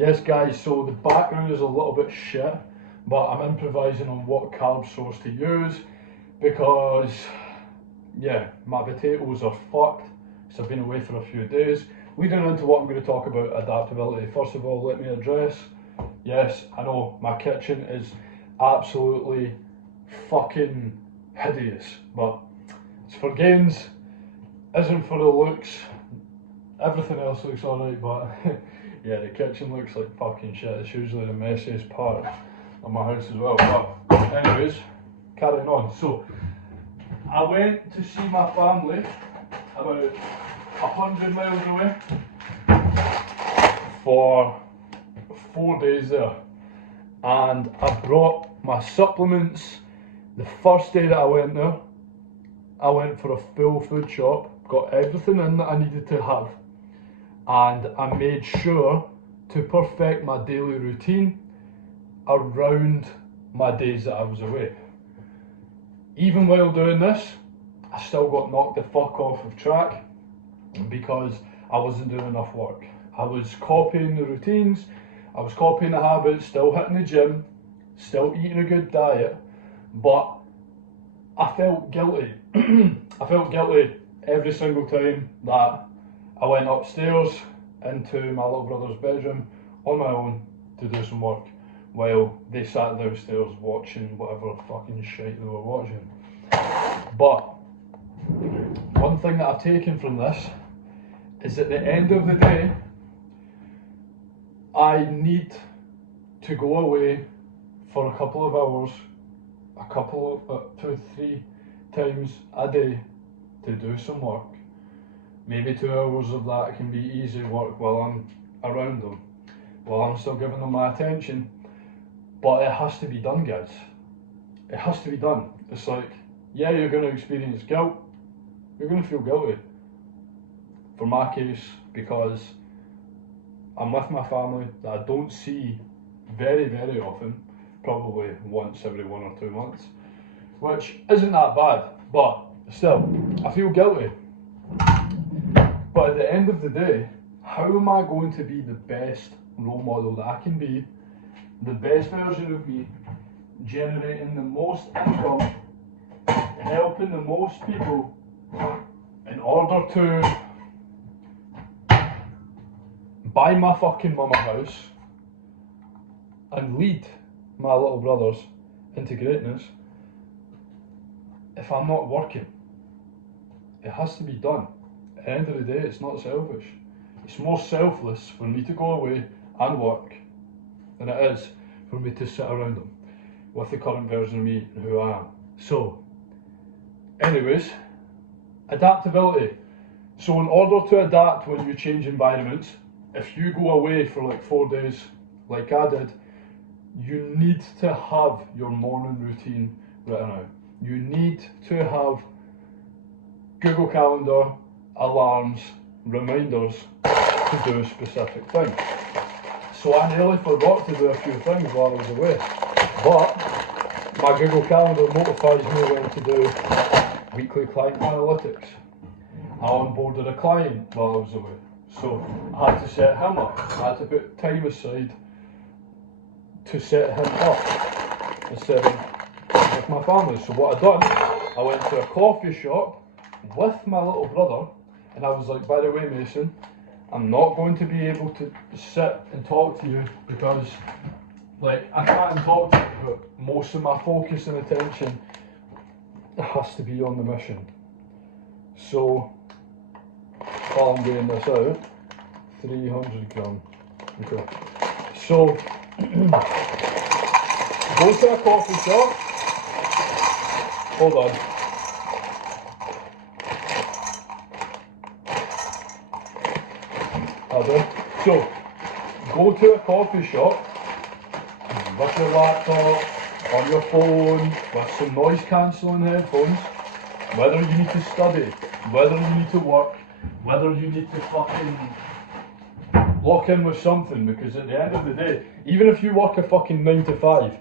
Yes guys, so the background is a little bit shit, but I'm improvising on what carb source to use because, yeah, my potatoes are fucked, so I've been away for a few days. Leading into what I'm going to talk about, adaptability. First of all, let me address, yes, I know, my kitchen is absolutely fucking hideous, but it's for gains, isn't for the looks. Everything else looks alright, but yeah, the kitchen looks like fucking shit. It's usually the messiest part of my house as well. But anyways, carrying on. So I went to see my family about 100 miles away for 4 days there, and I brought my supplements. The first day that I went there, I went for a full food shop, got everything in that I needed to have, and I made sure to perfect my daily routine around my days that I was away. Even while doing this, I still got knocked the fuck off of track because I wasn't doing enough work. I was copying the routines, I was copying the habits, still hitting the gym, still eating a good diet, but I felt guilty. I felt guilty every single time that I went upstairs into my little brother's bedroom on my own to do some work while they sat downstairs watching whatever fucking shit they were watching. But one thing that I've taken from this is at the end of the day, I need to go away for a couple of hours, a couple of 2-3 times a day to do some work. Maybe 2 hours of that can be easy work while I'm around them, while I'm still giving them my attention. But it has to be done, guys. It has to be done. It's like, yeah, you're going to experience guilt. You're going to feel guilty. For my case, because I'm with my family that I don't see very, very often, probably once every 1 or 2 months, which isn't that bad, but still, I feel guilty. But at the end of the day, how am I going to be the best role model that I can be, the best version of me, generating the most income, helping the most people, in order to buy my fucking mum a house and lead my little brothers into greatness if I'm not working? It has to be done. At the end of the day, it's not selfish. It's more selfless for me to go away and work than it is for me to sit around them with the current version of me and who I am. So, anyways, adaptability. So in order to adapt when you change environments, if you go away for like 4 days, like I did, you need to have your morning routine written out. You need to have Google Calendar, alarms, reminders to do specific things. So I nearly forgot to do a few things while I was away, but my Google Calendar notifies me when to do weekly client analytics. I onboarded a client while I was away, so I had to set him up. I had to put time aside to set him up instead of with my family. So what I done, I went to a coffee shop with my little brother, and I was like, by the way, Mason, I'm not going to be able to sit and talk to you because, like, I can't talk to you, but most of my focus and attention has to be on the mission. So, while I'm doing this out, 300 gram. Okay. So, go to a coffee shop. Hold on. So, go to a coffee shop with your laptop, on your phone, with some noise cancelling headphones, whether you need to study, whether you need to work, whether you need to fucking lock in with something, because at the end of the day, even if you work a fucking 9 to 5,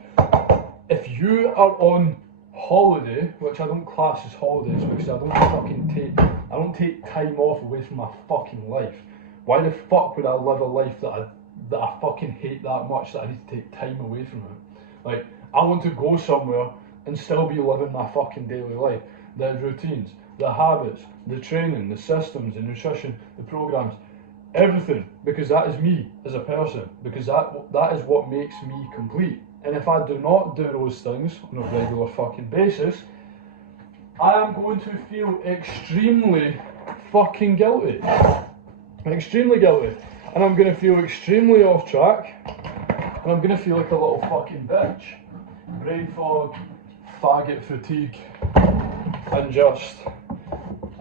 if you are on holiday, which I don't class as holidays because I don't take time off away from my fucking life. Why the fuck would I live a life that I that I fucking hate that much that I need to take time away from it. Like, I want to go somewhere and still be living my fucking daily life. The routines, the habits, the training, the systems, the nutrition, the programs, everything, because that is me as a person, because that is what makes me complete. And if I do not do those things on a regular fucking basis, I am going to feel extremely fucking guilty. Extremely guilty. And I'm going to feel extremely off track. And I'm going to feel like a little fucking bitch. Brain fog, faggot fatigue, and just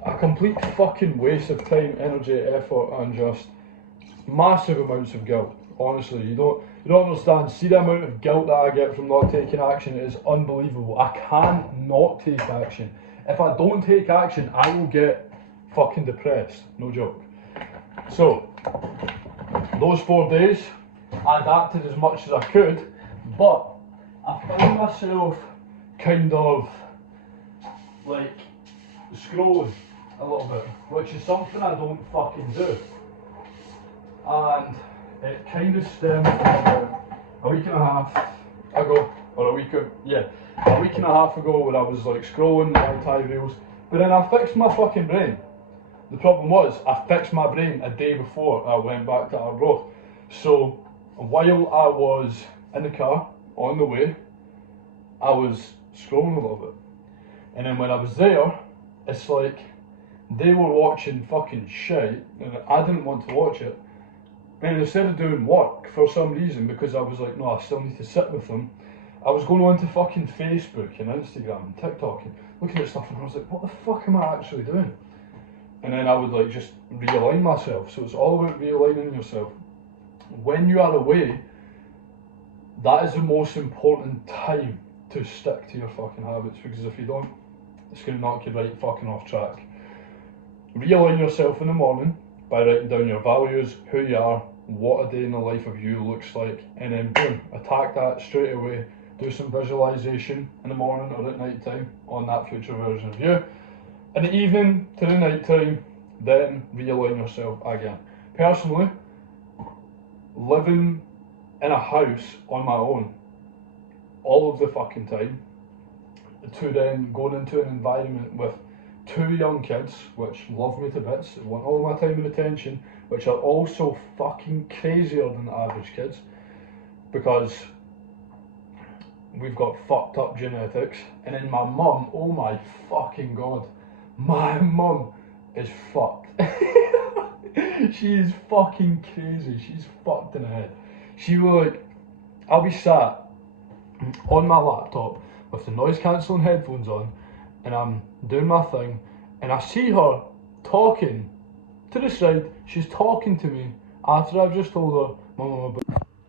a complete fucking waste of time, energy, effort, and just massive amounts of guilt. Honestly, you don't understand. See the amount of guilt that I get from not taking action. It is unbelievable. I can't not take action. If I don't take action, I will get fucking depressed. No joke. So, those 4 days, I adapted as much as I could, but I found myself kind of like scrolling a little bit, which is something I don't fucking do. And it kind of stemmed from about a week and a half ago, or a week and a half ago, when I was like scrolling my tie reels. But then I fixed my fucking brain. The problem was, I fixed my brain a day before I went back to Arbroath. So while I was in the car on the way, I was scrolling a little bit. And then when I was there, it's like they were watching fucking shit, and I didn't want to watch it. And instead of doing work for some reason, because I was like, no, I still need to sit with them, I was going on to fucking Facebook and Instagram and TikTok and looking at stuff, and I was like, what the fuck am I actually doing? And then I would like just realign myself. So it's all about realigning yourself. When you are away, that is the most important time to stick to your fucking habits, because if you don't, it's going to knock you right fucking off track. Realign yourself in the morning by writing down your values, who you are, what a day in the life of you looks like, and then boom, attack that straight away. Do some visualization in the morning or at night time on that future version of you. In the evening to the night time, then realign yourself again. Personally, living in a house on my own all of the fucking time, to then going into an environment with 2 young kids, which love me to bits, want all my time and attention, which are also fucking crazier than the average kids, because we've got fucked up genetics. And then my mum, oh my fucking god, my mum is fucked. She is fucking crazy. She's fucked in the head. She will like, I'll be sat on my laptop with the noise cancelling headphones on, and I'm doing my thing, and I see her talking to the side. She's talking to me after I've just told her, Mum,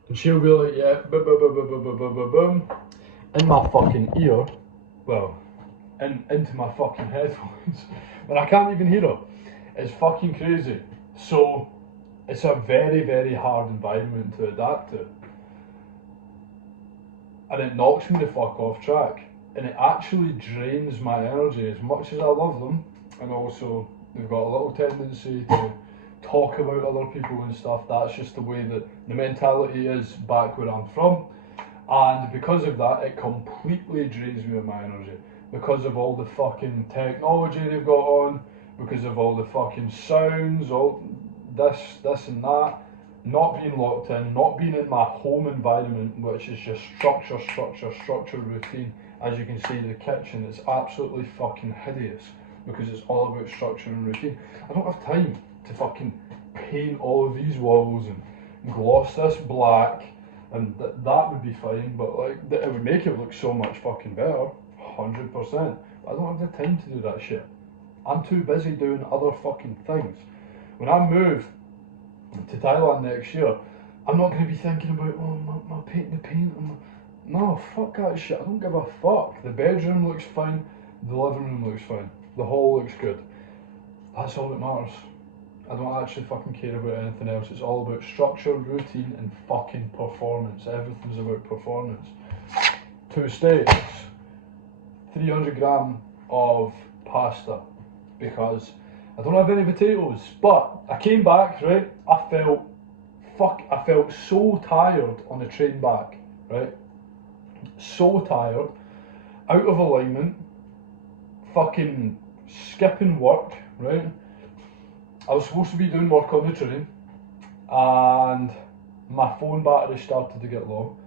and she'll be like, yeah, boom, in my fucking ear, well, into my fucking headphones, but I can't even hear her. It's fucking crazy. So it's a very, very hard environment to adapt to, and it knocks me the fuck off track, and it actually drains my energy. As much as I love them, and also they've got a little tendency to talk about other people and stuff, that's just the way that the mentality is back where I'm from. And because of that, it completely drains me of my energy. Because of all the fucking technology they've got on, because of all the fucking sounds, all this and that, not being locked in, not being in my home environment, which is just structure, routine. As you can see, the kitchen is absolutely fucking hideous, because it's all about structure and routine. I don't have time to fucking paint all of these walls and gloss this black, and that would be fine, but like, it would make it look so much fucking better, 100%. But I don't have the time to do that shit. I'm too busy doing other fucking things. When I move to Thailand next year, I'm not going to be thinking about, oh, my paint, the paint. No, fuck that shit. I don't give a fuck. The bedroom looks fine. The living room looks fine. The hall looks good. That's all that matters. I don't actually fucking care about anything else. It's all about structure, routine, and fucking performance. Everything's about performance. 2 steaks, 300 gram of pasta, because I don't have any potatoes. But I came back, right? I felt I felt so tired on the train back, right? So tired, out of alignment, fucking skipping work, right? I was supposed to be doing work on the train, and my phone battery started to get low,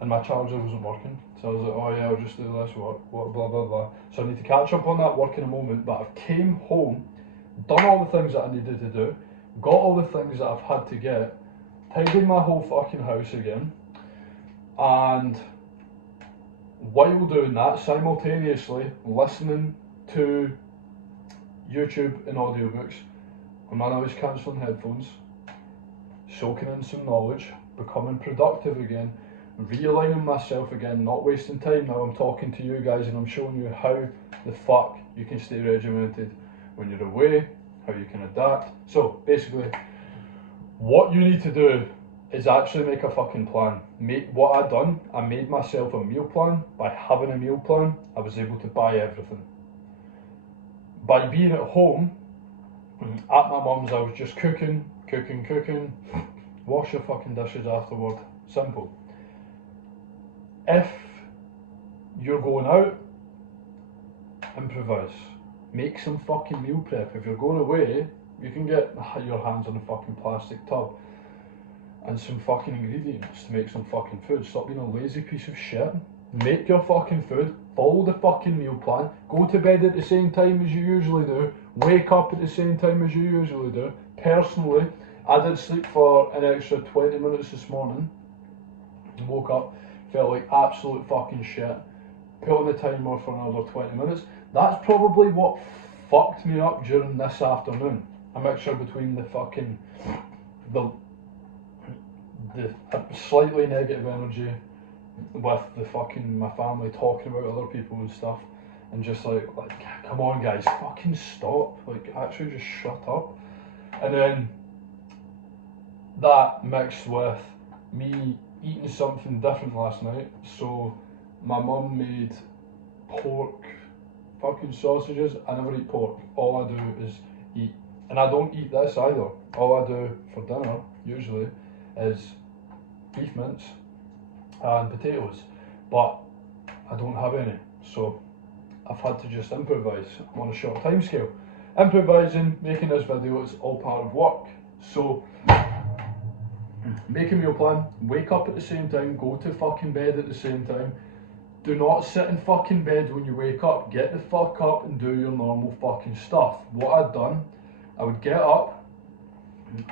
and my charger wasn't working. So I was like, oh yeah, I'll just do this work, blah blah blah. So I need to catch up on that work in a moment, but I've came home, done all the things that I needed to do, got all the things that I've had to get, tidied my whole fucking house again, and while doing that, simultaneously listening to YouTube and audiobooks on my noise cancelling headphones, soaking in some knowledge, becoming productive again, realigning myself again, not wasting time. Now I'm talking to you guys and I'm showing you how the fuck you can stay regimented when you're away, how you can adapt. So basically, what you need to do is actually make a fucking plan. What I done, I made myself a meal plan. By having a meal plan, I was able to buy everything. By being at home, at my mum's, I was just cooking, wash your fucking dishes afterward. Simple. If you're going out, improvise. Make some fucking meal prep. If you're going away, you can get your hands on a fucking plastic tub and some fucking ingredients to make some fucking food. Stop being a lazy piece of shit. Make your fucking food, follow the fucking meal plan, go to bed at the same time as you usually do, wake up at the same time as you usually do. Personally, I did sleep for an extra 20 minutes this morning, woke up, felt like absolute fucking shit, put on the timer for another 20 minutes. That's probably what fucked me up during this afternoon. A mixture between the slightly negative energy with the fucking my family talking about other people and stuff, and just like come on guys, fucking stop, like actually just shut up. And then that mixed with me eating something different last night. So my mum made pork fucking sausages. I never eat pork. All I do is eat, and I don't eat this either. All I do for dinner usually is beef mince and potatoes, but I don't have any, so I've had to just improvise. I'm on a short time scale. Improvising, making this video, it's all part of work. So make a meal plan, wake up at the same time, go to fucking bed at the same time. Do not sit in fucking bed when you wake up. Get the fuck up and do your normal fucking stuff. What I'd done, I would get up,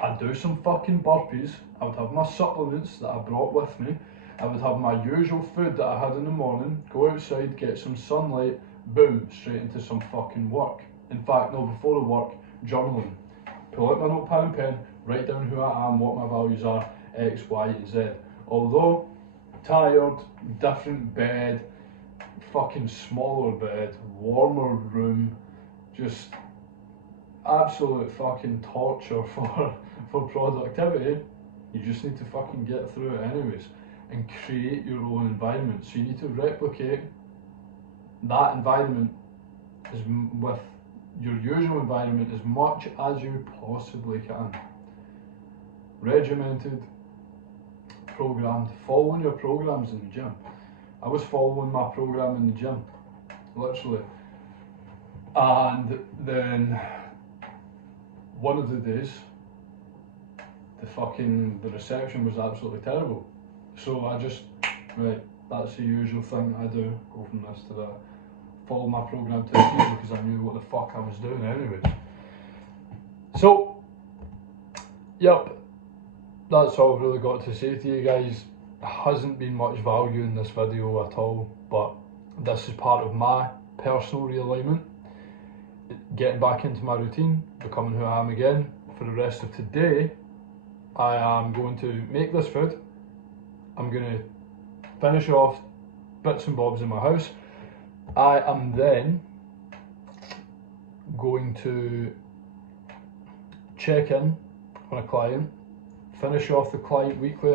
I'd do some fucking burpees, I would have my supplements that I brought with me, I would have my usual food that I had in the morning, go outside, get some sunlight, boom, straight into some fucking work. In fact, no, before the work, journaling. Pull out my notepad and pen, write down who I am, what my values are, X, Y, and Z. Although tired, different bed, fucking smaller bed, warmer room, just absolute fucking torture for productivity. You just need to fucking get through it anyways and create your own environment. So you need to replicate that environment with your usual environment as much as you possibly can. Regimented, programmed, following your programs in the gym. I was following my program in the gym, literally. And then one of the days, the reception was absolutely terrible. So I just, right, that's the usual thing I do, go from this to that. Follow my program to the T because I knew what the fuck I was doing anyways. So, yep, that's all I've really got to say to you guys. Hasn't been much value in this video at all, but this is part of my personal realignment, getting back into my routine, becoming who I am again. For the rest of today, I am going to make this food. I'm going to finish off bits and bobs in my house. I am then going to check in on a client, finish off the client weekly